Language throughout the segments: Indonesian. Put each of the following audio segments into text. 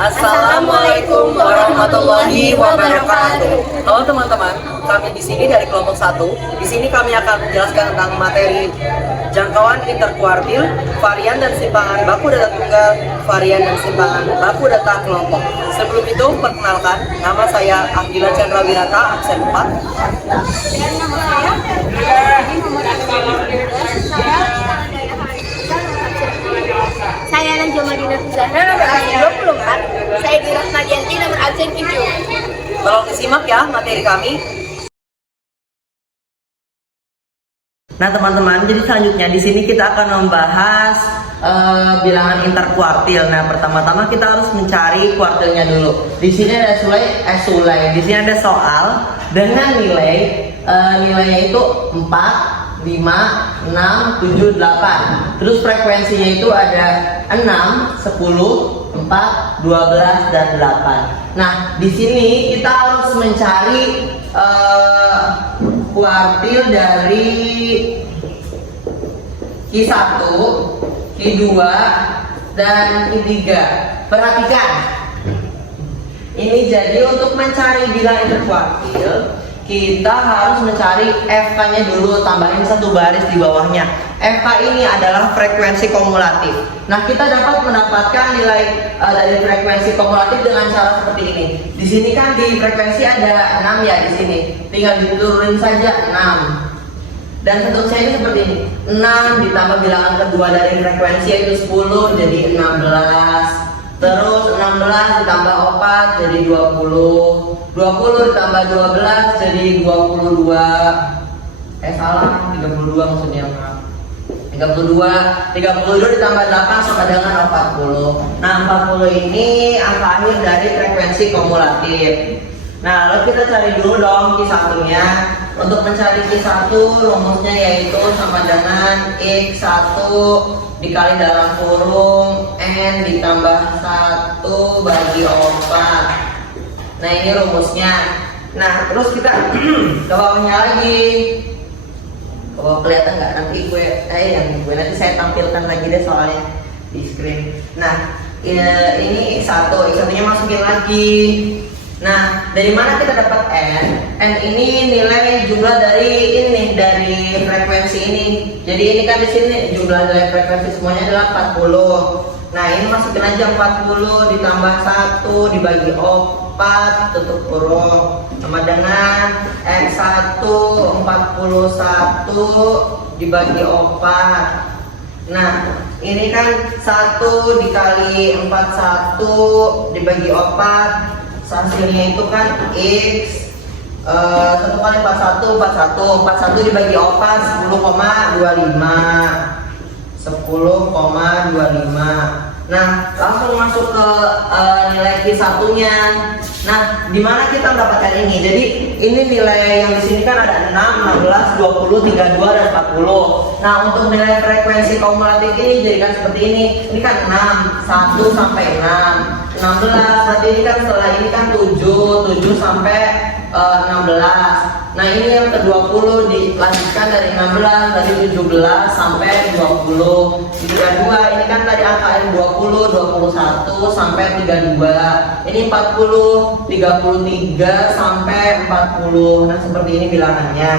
Assalamualaikum warahmatullahi wabarakatuh. Halo teman-teman, kami di sini dari kelompok 1. Di sini kami akan menjelaskan tentang materi jangkauan interkuartil, varian dan simpangan baku data tunggal, varian dan simpangan baku data kelompok. Sebelum itu, perkenalkan, nama saya Anggila Chandrawirata, absen 4. Dan nama saya nomor saya Najwa Madinah Zahra nomor absen 24. Saya Dira Nadianti nomor absen 7. Tolong disimak ya materi kami. Nah teman-teman, jadi selanjutnya di sini kita akan membahas bilangan interkuartil. Nah pertama-tama kita harus mencari kuartilnya dulu. Di sini ada sulai. Di sini ada soal dengan nilainya itu 4, 5, 6, 7, 8. Terus frekuensinya itu ada 6, 10, 4, 12, dan 8. Nah, di sini kita harus mencari kuartil dari Q1, Q2, dan Q3. Perhatikan. Ini jadi untuk mencari bilangan interkuartil, kita harus mencari FK-nya dulu, tambahin satu baris di bawahnya. FK ini adalah frekuensi kumulatif. Nah, kita dapat mendapatkan nilai dari frekuensi kumulatif dengan cara seperti ini. Di sini kan di frekuensi ada 6 ya di sini. Tinggal diturunin saja 6. Dan seterusnya ini seperti ini. 6 ditambah bilangan kedua dari frekuensi yaitu 10 jadi 16. Terus 16 ditambah 4 jadi 20. 20 ditambah 12 jadi 22. Salah, 32 maksudnya, maaf. 32 ditambah 8 sama dengan 40. Nah, 40 ini angka akhir dari frekuensi kumulatif. Nah, lalu kita cari dulu dong Q1-nya. Untuk mencari Q1, rumusnya yaitu sama dengan X1 dikali dalam kurung N ditambah 1 bagi 4. Nah, ini rumusnya. Nah, terus kita ke bawahnya lagi. Ke bawah kelihatan nggak? Nanti nanti saya tampilkan lagi deh soalnya di screen. Nah, ini X1-nya masukin lagi. Nah, dari mana kita dapat N? N ini nilai jumlah dari frekuensi ini. Jadi ini kan di sini jumlah dari frekuensi semuanya adalah 40. Nah, ini masukin aja 40 ditambah 1 dibagi 4 tutup kurung sama dengan X1 41 dibagi 4. Nah, ini kan 1 dikali 41 dibagi 4. Hasilnya itu kan X 1 kali 41 dibagi 4 10,25. Nah, langsung masuk ke nilai Q1-nya. Nah, di mana kita mendapatkan ini? Jadi ini nilai yang di sini kan ada 6, 16, 20, 32, dan 40. Nah, untuk nilai frekuensi kumulatif ini jadikan seperti ini. Ini kan 6, 1 sampai 6. 16, berarti ini kan setelah ini kan 7 sampai 16. Nah, ini yang ke-20 dilanjutkan dari 16, dari 17 sampai 20. Di 32 ini kan tadi angka 20, 21 sampai 32. Ini 40, 33 sampai 40. Nah, seperti ini bilangannya.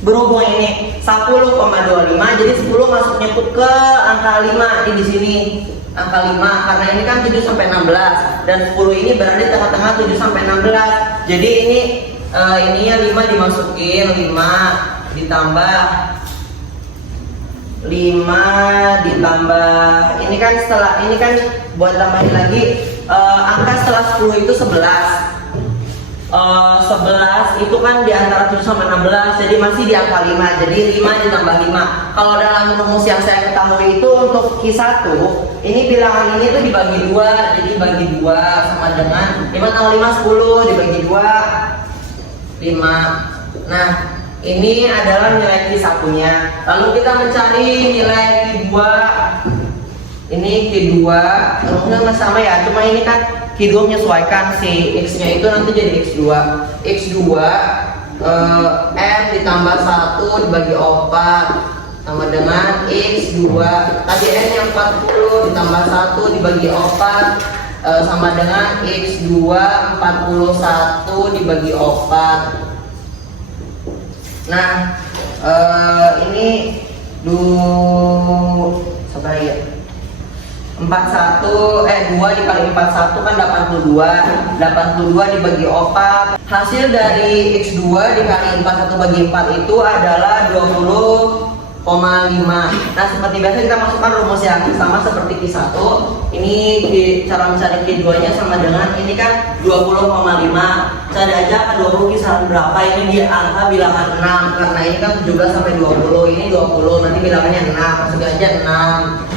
Berhubung ini 10,25, jadi 10 masuknya tuh ke angka 5 di sini. Angka 5 karena ini kan 7 sampai 16 dan 10 ini berada di tengah-tengah 7 sampai 16. Jadi ininya 5 dimasukin, 5 ditambah ini kan setelah ini kan buat tambahin lagi angka setelah 10 itu 11. 11 itu kan di antara 7 sama 16, jadi masih di angka 5. Jadi 5 ditambah 5. Kalau dalam rumus yang saya ketahui itu untuk Q1, ini bilangan ini tuh dibagi 2. Jadi bagi 2 sama dengan 5 tambah 5 10 dibagi 2 5. Nah, ini adalah nilai Q1-nya. Lalu kita mencari nilai Q2. Ini Q2, rumusnya sama ya, cuma ini kan Q2 menyesuaikan si X-nya itu nanti jadi X2. X2 M ditambah 1 dibagi 4 sama dengan X2. Tadi N yang 40 ditambah 1 dibagi 4 sama dengan X2 41 dibagi 4. Nah, ini sabar ya. 2 dikali 41 kan 82. 82 dibagi 4. Hasil dari X2 dikali 41 bagi 4 itu adalah 20,5. Nah, seperti biasa kita masukkan rumus yang sama seperti Q1. Ini cara mencari Q2-nya sama dengan ini kan 20,5. Cari aja kan 20 kisaran berapa, ini di angka bilangan 6. Karena ini kan 17 sampai 20, ini 20, nanti bilangannya 6. Masuk aja 6.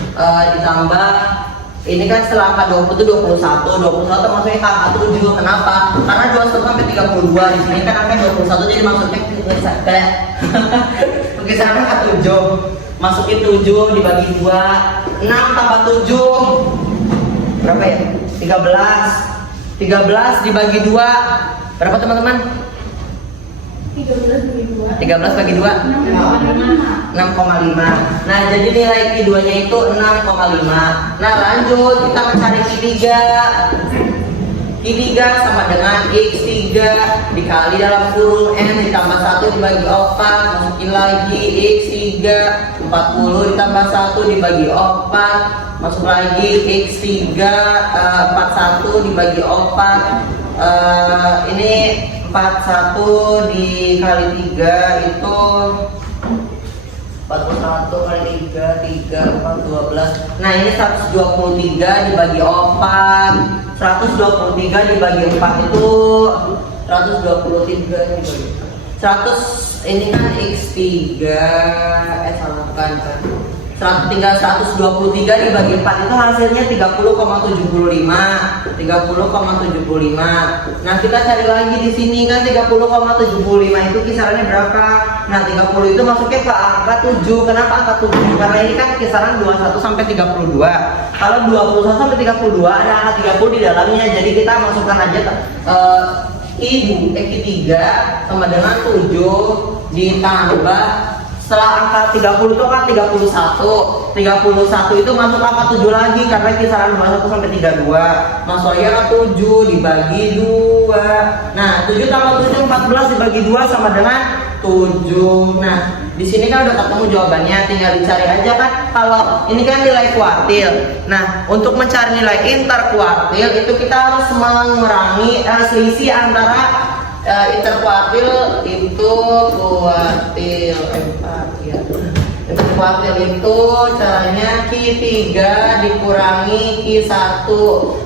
Ditambah ini kan setelah angka 20 itu 21 masuknya ke angka 7. Kenapa? Karena 21 sampai 32 di sini kan angka 21, jadi maksudnya kayak kisaran angka 7. Masukin 7 dibagi 2. 6 tambah 7 berapa ya? 13 dibagi 2 berapa teman-teman? 13 bagi 2 6,5. Nah, jadi nilai Q2 nya itu 6,5. Nah, lanjut kita mencari Q3. Q3 sama dengan X3 dikali dalam kurung N ditambah 1 dibagi 4. Masukin lagi X3 40 ditambah 1 dibagi 4. Masuk lagi X3 41 dibagi 4. Ini 41 dikali 3 itu 41 kali 3, 12. Nah, ini 123 dibagi 4. 123 dibagi 4 itu 123 dibagi 100, ini kan X3 salah bukan kan. Tinggal 123 dibagi 4 itu hasilnya 30,75. 30,75. Nah, kita cari lagi di sini kan 30,75 itu kisarannya berapa? Nah, 30 itu masuknya ke angka 7. Kenapa angka 7? Karena ini kan kisaran 21 sampai 32. Kalau 21 sampai 32 ada angka 30 di dalamnya. Jadi kita masukkan aja Q3 sama dengan 7 ditambah setelah angka 30 itu kan 31 itu masuk angka 7 lagi karena kisaran 21 sampai 32. Masuknya 7 dibagi 2. Nah, 7 tambah 7 14 dibagi 2 sama dengan 7. Nah, di sini kan udah ketemu jawabannya, tinggal dicari aja kan. Kalau ini kan nilai kuartil. Nah, untuk mencari nilai interkuartil itu kita harus mengurangi selisih antara interkuartil itu kuartil ya. Interkuartil itu caranya Q3 dikurangi Q1.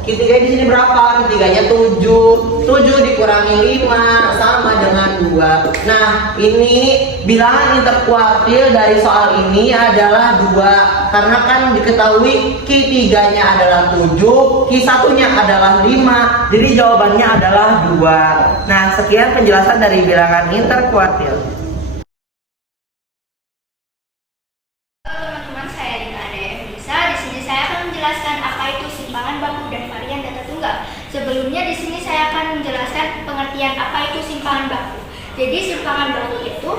Q3 di sini berapa? Q3-nya 7. 7 dikurangi 5 sama dengan 2. Nah, ini bilangan interkuartil dari soal ini adalah 2. Karena kan diketahui Q3-nya adalah 7, Q1-nya adalah 5. Jadi jawabannya adalah 2. Nah, sekian penjelasan dari bilangan interkuartil. Teman-teman, saya Dina Adayafisa. Di sini saya akan menjelaskan apa itu simpangan baku dan varian data tunggal. Sebelumnya di sini saya akan menjelaskan pengertian apa itu simpangan baku. Jadi simpangan baku itu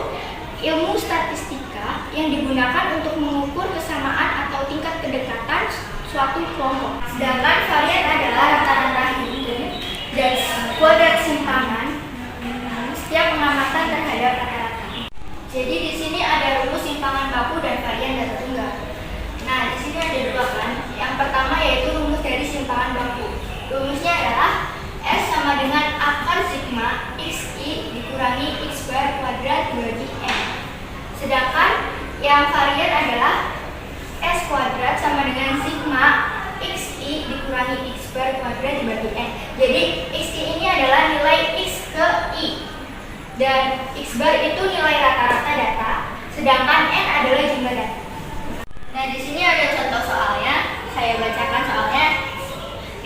ilmu statistika yang digunakan untuk mengukur kesamaan atau tingkat kedekatan suatu kelompok. Sedangkan varian adalah rata-rata hitung dan kuadrat simpangan setiap pengamatan terhadap rata-rata. Jadi di sini ada rumus simpangan baku dan varian data tunggal. Nah, di sini ada dua kan. Yang pertama yaitu rumus dari simpangan baku. Rumusnya adalah S sama dengan akar sigma XI dikurangi X square kuadrat dibagi N. Sedangkan yang varian adalah S kuadrat sama dengan sigma XI dikurangi X square kuadrat dibagi N. Jadi XI ini adalah nilai X ke I. Dan X bar itu nilai rata-rata data, sedangkan N adalah jumlah data. Nah, di sini ada contoh soalnya. Saya bacakan soalnya.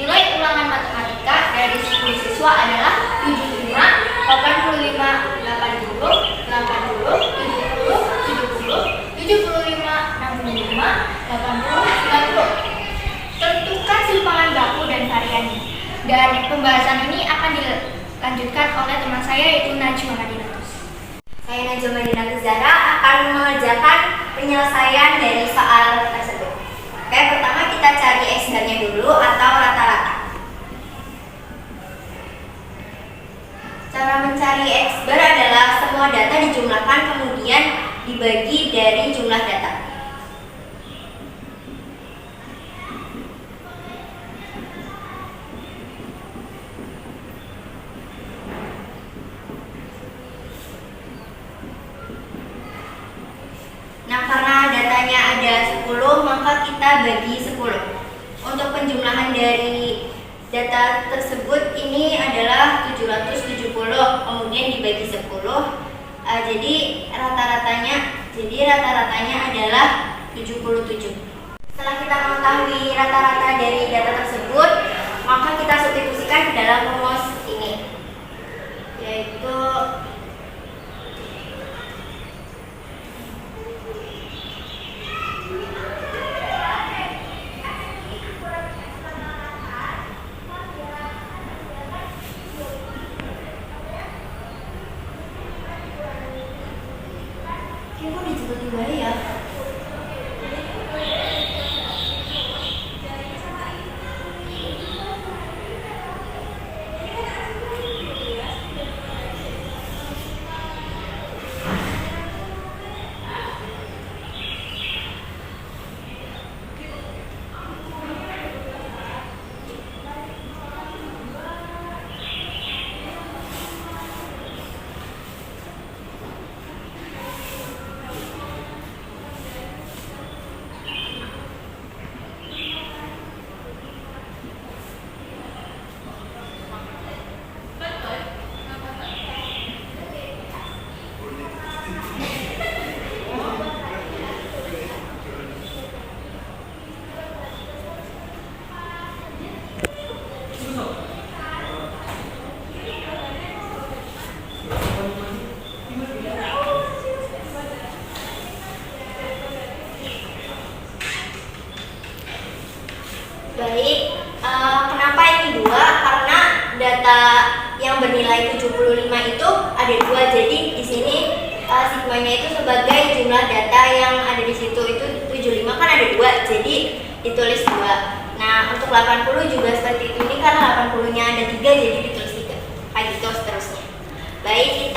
Nilai ulangan matematika dari 10 siswa adalah 75, 85, 80, 80, 70, 70, 75, 65, 80, 90. Tentukan simpangan baku dan variannya. Dan pembahasan ini akan dilanjutkan oleh teman saya yaitu Najwa Madinatus. Saya Najwa Madinatus Zahra akan mengerjakan penyelesaian dari soal tersebut. Oke, pertama kita cari X-nya dulu atau rata-rata. semua data dijumlahkan kemudian dibagi dari jumlah data. Nah, karena datanya ada 10, maka kita bagi 10. Untuk penjumlahan dari data tersebut ini adalah 770, kemudian dibagi 10. Jadi rata-ratanya adalah 77. Setelah kita mengetahui rata-rata dari data tersebut, maka kita substitusikan ke dalam rumus ini, yaitu kok tiba-tiba ya. Baik, kenapa ini 2? Karena data yang bernilai 75 itu ada 2. Jadi di sini sigmanya itu sebagai jumlah data yang ada di situ itu 75 kan ada 2. Jadi ditulis 2. Nah, untuk 80 juga seperti itu. Ini karena 80-nya ada 3 jadi ditulis 3. Kayak gitu seterusnya. Baik,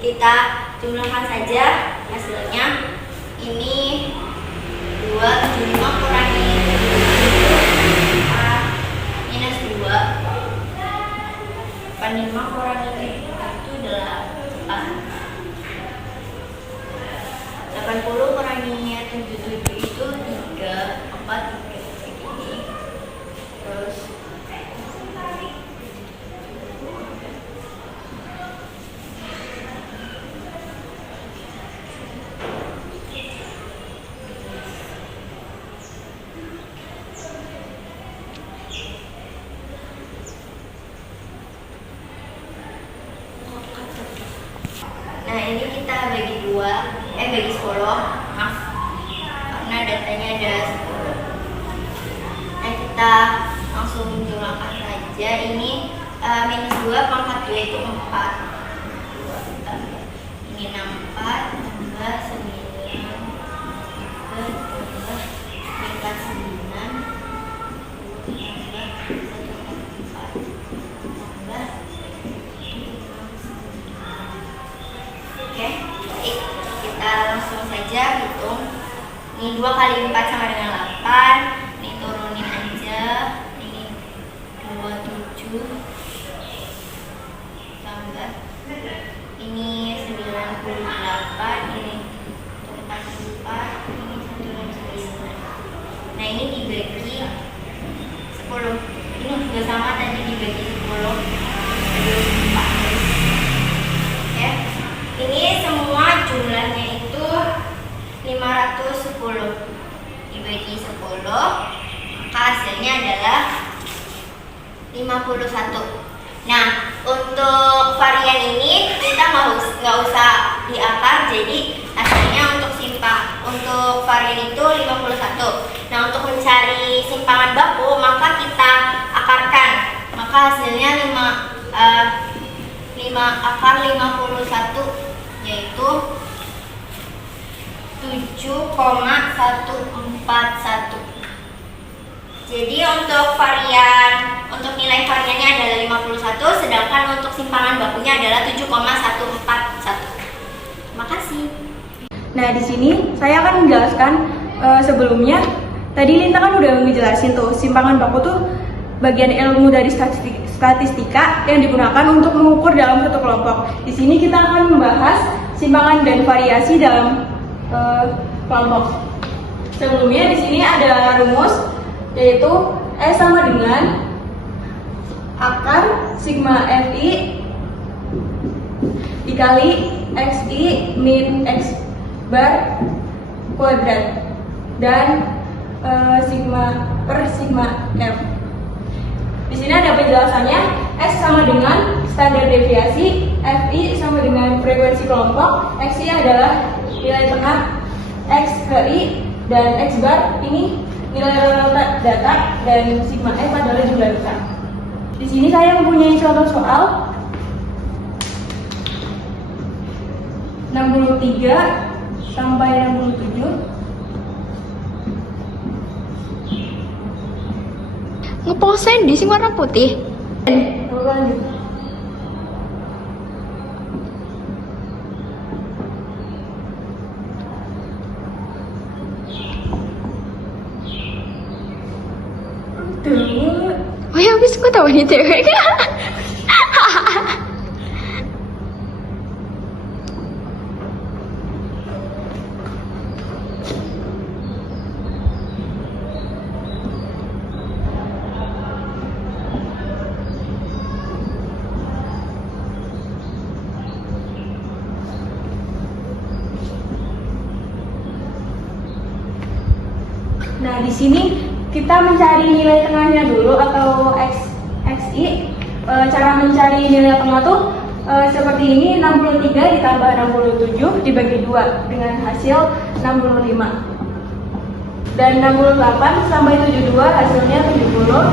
kita jumlahkan saja hasilnya. Ini 275 kurangi minus 2, 85 kurangi itu 8, 80 kurangi 77 itu 3, 4, 3 segini. Terus nah ini kita bagi 10, maaf, karena datanya ada 10. Nah, kita langsung jumlahkan saja. Ini minus 2 pangkat 2 itu 4. Ini 64 tambah 9 tambah tingkat 9 tambah 144 tambah. Oke, baik. Kita langsung saja hitung. Ini 2 kali 4 sama dengan 8. Ini turunin aja. Ini 27 tambah ini 98. Ini 44. Ini 169. Nah, ini dibagi 10. Ini juga sama tadi dibagi 10. Jadi 4. Oke. Ini semua jumlahnya itu 510 dibagi 10, maka hasilnya adalah 51. Nah, untuk varian ini kita nggak usah diakar, jadi hasilnya untuk varian itu 51. Nah, untuk mencari simpangan baku maka kita akarkan, maka hasilnya 5 akar 51 yaitu 7,141. Jadi untuk nilai variannya adalah 51, sedangkan untuk simpangan bakunya adalah 7,141. Nah, di sini saya akan menjelaskan sebelumnya. Tadi Linta kan udah ngejelasin tuh, simpangan baku tuh bagian ilmu dari statistika yang digunakan untuk mengukur dalam satu kelompok. Di sini kita akan membahas simpangan dan variasi dalam kelompok. Sebelumnya di sini ada rumus, yaitu S sama dengan akar sigma FI dikali XI min X bar kuadrat dan sigma per sigma F. Di sini ada penjelasannya. S sama dengan standar deviasi, FI sama dengan frekuensi kelompok, XI adalah nilai tengah, XHI dan X bar ini nilai rata data, dan sigma F adalah jumlah data. Di sini saya mempunyai contoh soal 63 sampai 67. Ngeposen di sing warna putih. Lanjut. Oh ya, habis gue tahu nih cewek. Nah, di sini kita mencari nilai tengahnya dulu atau XI. Cara mencari nilai tengah tuh seperti ini, 63 ditambah 67 dibagi 2 dengan hasil 65. Dan 68 sampai 72 hasilnya 70.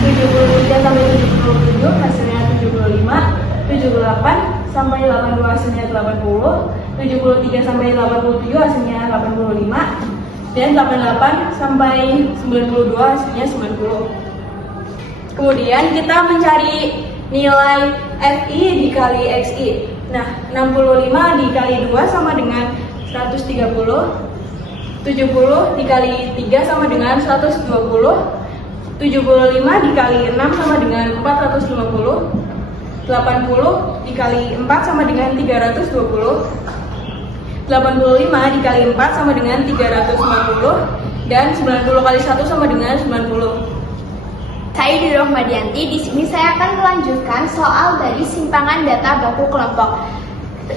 73 sampai 77 hasilnya 75. 78 sampai 82 hasilnya 80. 73 sampai 87 hasilnya 85. Dan 88 sampai 92 hasilnya 90. Kemudian kita mencari nilai FI dikali XI. Nah, 65 dikali 2 sama dengan 130. 70 dikali 3 sama dengan 120. 75 dikali 6 sama dengan 450. 80 dikali 4 sama dengan 320. 85 dikali 4 sama dengan 350, dan 90 kali 1 sama dengan 90. Saya Dwi Rohmadianti. Di sini saya akan melanjutkan soal dari simpangan data baku kelompok.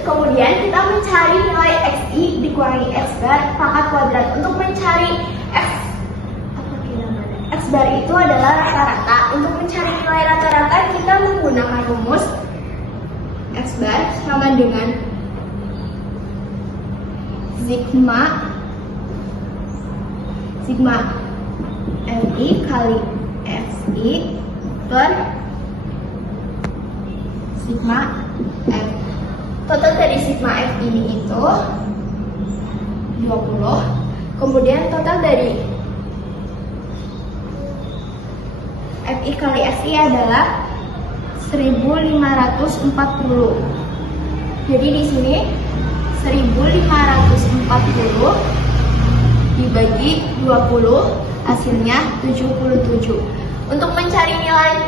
Kemudian kita mencari nilai XI dikurangi X bar pangkat kuadrat. Untuk mencari X bar itu adalah rata-rata. Untuk mencari nilai rata-rata kita menggunakan rumus X bar sama dengan sigma FI kali XI per sigma F. Total dari sigma F ini itu 20. Kemudian total dari FI kali XI adalah 1540. Jadi di sini 1540 dibagi 20 hasilnya 77. Untuk mencari nilai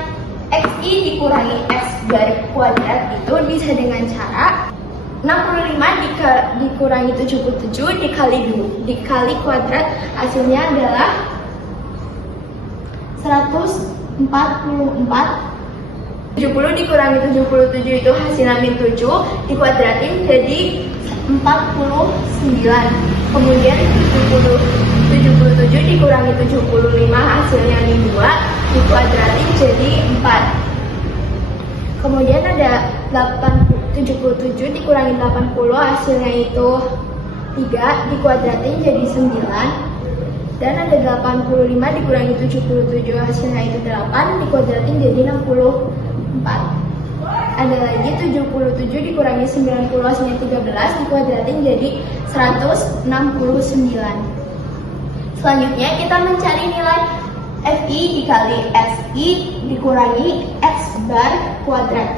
XI dikurangi X bar kuadrat itu bisa dengan cara 65 dikurangi 77 dikali kuadrat, hasilnya adalah 144. 70 dikurangi 77 itu hasilnya min 7, dikuadratin jadi 49. Kemudian 77 dikurangi 75 hasilnya min 2, dikuadratin jadi 4. Kemudian ada 77 dikurangi 80 hasilnya itu 3, dikuadratin jadi 9. Dan ada 85 dikurangi 77 hasilnya itu 8, dikuadratin jadi 64. Ada lagi 77 dikurangi 90 hasilnya 13, dikuadratin jadi 169. Selanjutnya kita mencari nilai FI dikali XI dikurangi X bar kuadrat.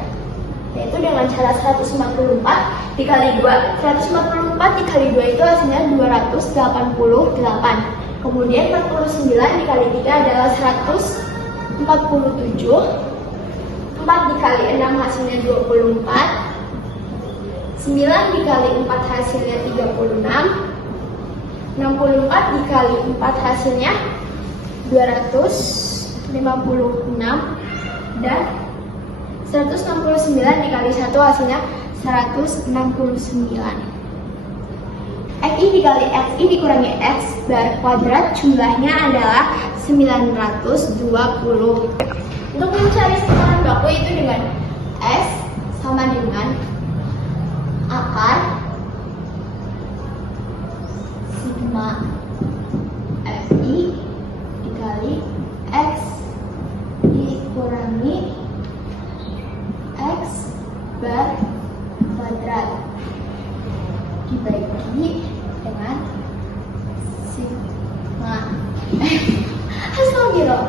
yaitu dengan cara 144 dikali 2. 144 dikali 2 itu hasilnya 288. Kemudian 49 dikali 3 adalah 147. 4 dikali 6 hasilnya 24. 9 dikali 4 hasilnya 36. 64 dikali 4 hasilnya 256. Dan 169 dikali 1 hasilnya 169. XI dikali XI dikurangi X bar kuadrat jumlahnya adalah 920. Untuk mencari simpangan baku itu dengan S sama dengan akar sigma FI dikali X dikurangi X bar kuadrat dibagi dengan sigma Astagfirullah.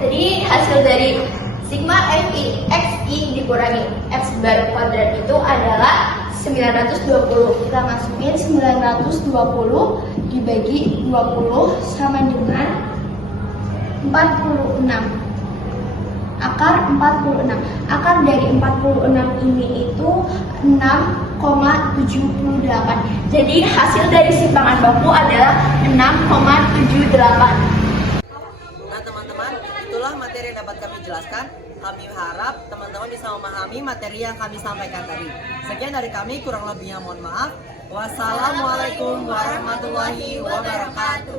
Jadi hasil dari sigma FI XI dikurangi X bar kuadrat itu adalah 920. Kita masukin 920 dibagi 20 sama dengan 46. Akar 46. Akar dari 46 ini itu 6,78. Jadi hasil dari simpangan baku adalah 6,78. Nah teman-teman, itulah materi yang dapat kami jelaskan. Kami harap teman-teman bisa memahami materi yang kami sampaikan tadi. Sekian dari kami, kurang lebihnya mohon maaf. Wassalamualaikum warahmatullahi wabarakatuh.